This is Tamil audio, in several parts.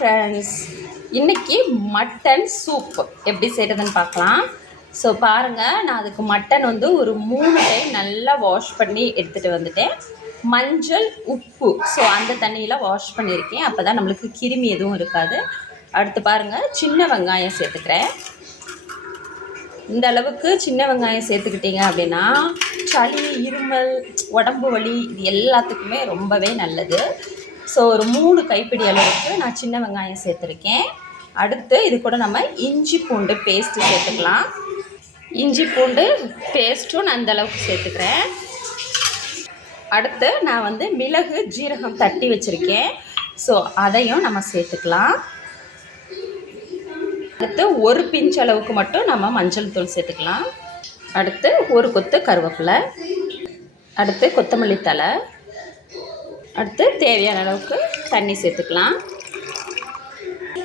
ஃப்ரெண்ட்ஸ், இன்றைக்கி மட்டன் சூப் எப்படி செய்கிறதுன்னு பார்க்கலாம். ஸோ பாருங்கள், நான் அதுக்கு மட்டன் வந்து ஒரு 3 டைம் நல்லா வாஷ் பண்ணி எடுத்துகிட்டு வந்துட்டேன். மஞ்சள், உப்பு, ஸோ அந்த தண்ணியில் வாஷ் பண்ணியிருக்கேன். அப்போ தான் நம்மளுக்கு கிருமி எதுவும் இருக்காது. அடுத்து பாருங்கள், சின்ன வெங்காயம் சேர்த்துக்கிறேன். இந்த அளவுக்கு சின்ன வெங்காயம் சேர்த்துக்கிட்டிங்க அப்படின்னா சளி, இருமல், உடம்பு வலி இது எல்லாத்துக்குமே ரொம்பவே நல்லது. ஸோ ஒரு 3 கைப்பிடி அளவுக்கு நான் சின்ன வெங்காயம் சேர்த்துருக்கேன். அடுத்து இது கூட நம்ம இஞ்சி பூண்டு பேஸ்ட்டு சேர்த்துக்கலாம். இஞ்சி பூண்டு பேஸ்ட்டும் நான் அந்த அளவுக்கு சேர்த்துக்கிறேன். அடுத்து நான் வந்து மிளகு, ஜீரகம் தட்டி வச்சுருக்கேன். ஸோ அதையும் நம்ம சேர்த்துக்கலாம். அடுத்து ஒரு பிஞ்ச் அளவுக்கு மட்டும் நம்ம மஞ்சள் தூள் சேர்த்துக்கலாம். அடுத்து ஒரு கொத்து கருவேப்பிலை, அடுத்து கொத்தமல்லி தழை, அடுத்து தேவையான அளவுக்கு தண்ணி சேர்த்துக்கலாம்.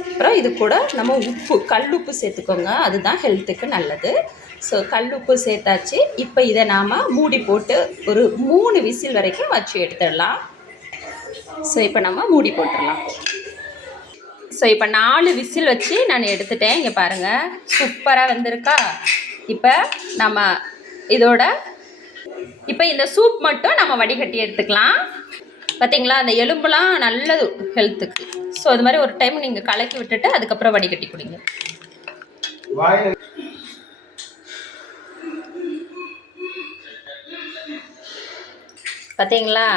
அப்புறம் இது கூட நம்ம உப்பு, கல்லுப்பு சேர்த்துக்கோங்க, அதுதான் ஹெல்த்துக்கு நல்லது. ஸோ கல்லுப்பு சேர்த்தாச்சு. இப்போ இதை நாம் மூடி போட்டு ஒரு 3 விசில் வரைக்கும் வச்சு எடுத்துடலாம். ஸோ இப்போ நம்ம மூடி போட்டுடலாம். ஸோ இப்போ 4 விசில் வச்சு நான் எடுத்துட்டேன். இங்கே பாருங்கள், சூப்பராக வந்திருக்கா. இப்போ நம்ம இதோட இந்த சூப் மட்டும் நம்ம வடிகட்டி எடுத்துக்கலாம். பார்த்தீங்களா, அந்த எலும்புலாம் நல்லது ஹெல்த்துக்கு. ஸோ அது மாதிரி ஒரு டைம் நீங்கள் கலக்கி விட்டுட்டு அதுக்கப்புறம் வடிகட்டி குடிங்க. பார்த்தீங்களா,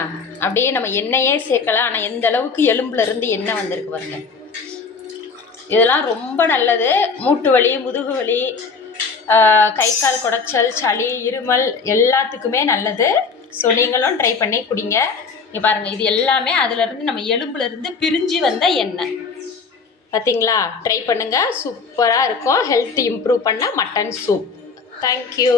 அப்படியே நம்ம எண்ணெயே சேர்க்கலாம். ஆனால் எந்த அளவுக்கு எலும்புலேருந்து எண்ணெய் வந்திருக்கு பாருங்க. இதெல்லாம் ரொம்ப நல்லது. மூட்டு வலி, முதுகு வலி, கை கால் குடைச்சல், சளி, இருமல் எல்லாத்துக்குமே நல்லது. ஸோ நீங்களும் ட்ரை பண்ணி குடிங்க. இங்கே பாருங்கள், இது எல்லாமே அதிலேருந்து நம்ம எலும்புலேருந்து பிரிஞ்சு வந்த எண்ணெய். பார்த்தீங்களா, ட்ரை பண்ணுங்கள், சூப்பராக இருக்கும். ஹெல்த் இம்ப்ரூவ் பண்ண மட்டன் சூப். தேங்க்யூ.